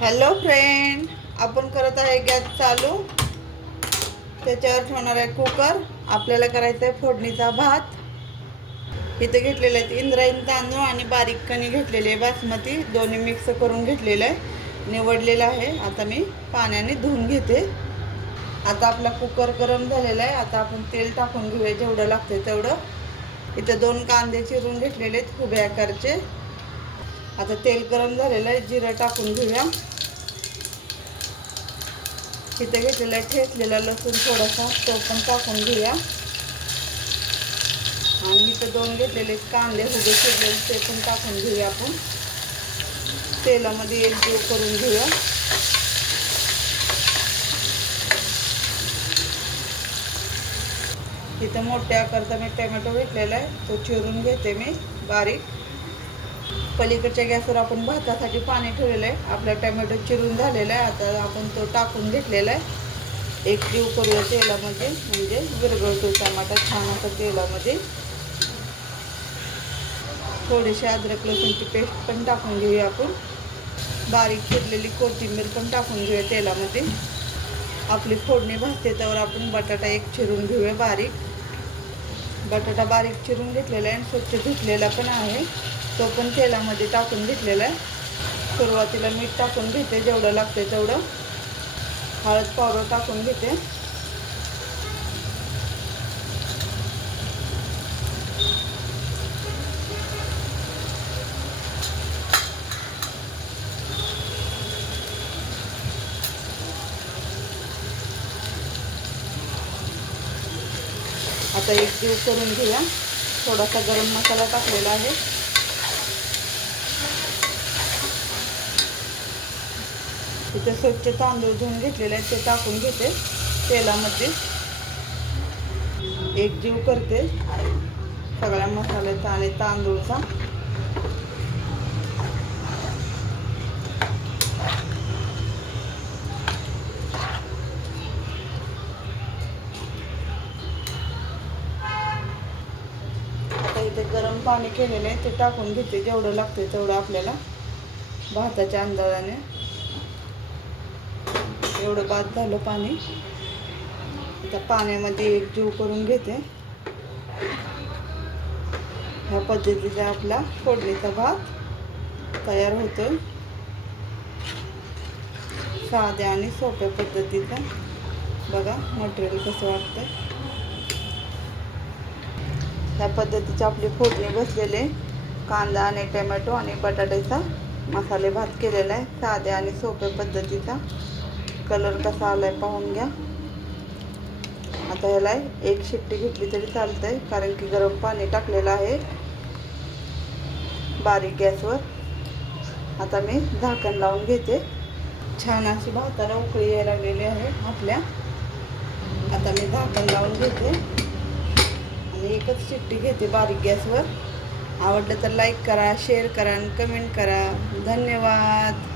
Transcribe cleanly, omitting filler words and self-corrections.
Hello friend, आपण करत आहे गॅस चालू. त्याच्यावर ठेवणार आहे कुकर. आपल्याला करायचा आहे फोडणीचा भात. इथे घेतलेले आहेत इंद्रायणी तांदूळ आणि बारीक कणी घेतलेली आहे बासमती. दोन्ही मिक्स करून घेतलेलं आहे, निवडलेलं आहे. आता मी पाण्याने धुवून घेते. आता आपला कुकर गरम झालेला आहे. आता आपण तेल टाकून घेऊया जेवढं लागतं तेवढं. इथे 2 कांदे चिरून घेतलेले आहेत उभ्या आकारचे. आता तेल गरम झालेलं आहे, जिरं टाकून घेऊया. इथे घेतलेला ठेचलेला लसूण थोडासा, तो पण टाकून घेऊया. आणि इथं 2 घेतलेले कांदे उभे चिरलेले, ते पण टाकून घेऊया. आपण तेलामध्ये एकजीव करून घेऊया. इथं मोठ्या आकारचा मी टोमॅटो घेतलेला आहे, तो चिरून घेते मी बारीक. पलीकडच्या गॅसवर आपण भातासाठी पाणी ठेवलेलं आहे. आपला टोमॅटो चिरून झालेला आहे. आता आपण तो टाकून घेतलेला आहे. एकजीव करूया तेलामध्ये, म्हणजे विरघळतो टमाटा छान असा तेलामध्ये. थोडीशी अद्रक लसूणची पेस्ट पण टाकून घेऊया आपण. बारीक चिरलेली कोथिंबीर पण टाकून घेऊया तेलामध्ये. आपली फोडणी भाजते त्यावर आपण बटाटा एक चिरून घेऊया बारीक. बटाटा बारीक चिरून घेतलेला आहे आणि स्वच्छ धुतलेला पण आहे, तो पण तेलामध्ये टाकून घेतलेला आहे. सुरुवातीला मीठ टाकून घेते जेवढं लागते तेवढं. हळद पावडर टाकून घेते. आता एकजीव करून घेऊया. थोडासा गरम मसाला टाकलेला आहे. इथे स्वच्छ तांदूळ धुवून घेतलेले आहेत, ते टाकून घेते तेलामध्ये. एकजीव करते सगळ्या मसाल्याचा आणि तांदूळचा. आता इथे गरम पाणी केलेलं आहे, ते टाकून घेते जेवढं लागते तेवढं आपल्याला भाताच्या अंदाजाने. एवढं बाद झालं पाणी. आता पाण्यामध्ये एकजीव करून घेते. ह्या पद्धतीचा आपला फोडणीचा भात तयार होतो, साध्या आणि सोप्या पद्धतीचा. बघा मटेरियल कसं वाटतंय. ह्या पद्धतीची आपली फोडणी बसलेले कांदा आणि टोमॅटो आणि बटाट्याचा मसाले भात केलेला आहे, साध्या आणि सोप्या पद्धतीचा. कलर कसा आलाय पाहून घ्या. आता ह्याला एक शिट्टी घेतली तरी चालतंय, कारण की गरम पाणी टाकलेलं आहे बारीक गॅसवर. आता मी झाकण लावून घेते. छान अशी भाताला उकळी यायला लागलेली आहे आपल्या. आता मी झाकण लावून घेते आणि एकच शिट्टी घेते बारीक गॅसवर. आवडलं तर लाईक करा, शेअर करा आणि कमेंट करा. धन्यवाद.